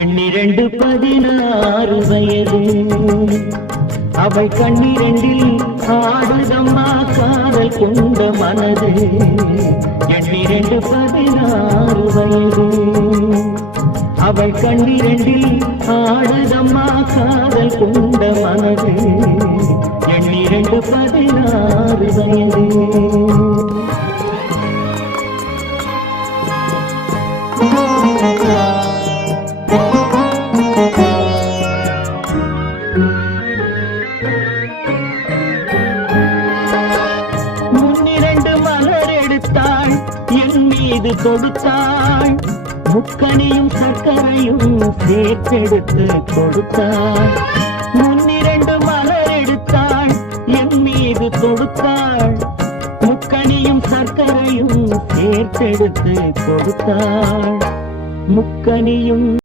12 16 வயது அவள் கண்ணிரண்டில் ஆடுதம்மா காதல் கொண்ட மனது 12 16 வயது அவள் கண்ணிரண்டில் ஆடுதம்மா காதல் கொண்ட மனது 12 16 வயது முன்னிரண்டு மலர் எடுத்தாள் என் மீது கொடுத்தாள் முக்கனியும் சர்க்கரையும் சேர்த்தெடுத்து கொடுத்தாள் முன்னிரண்டு மலர் எடுத்தாள் என் மீது கொடுத்தாள் முக்கனியும் சர்க்கரையும் சேர்த்தெடுத்து கொடுத்தாள் முக்கனியும்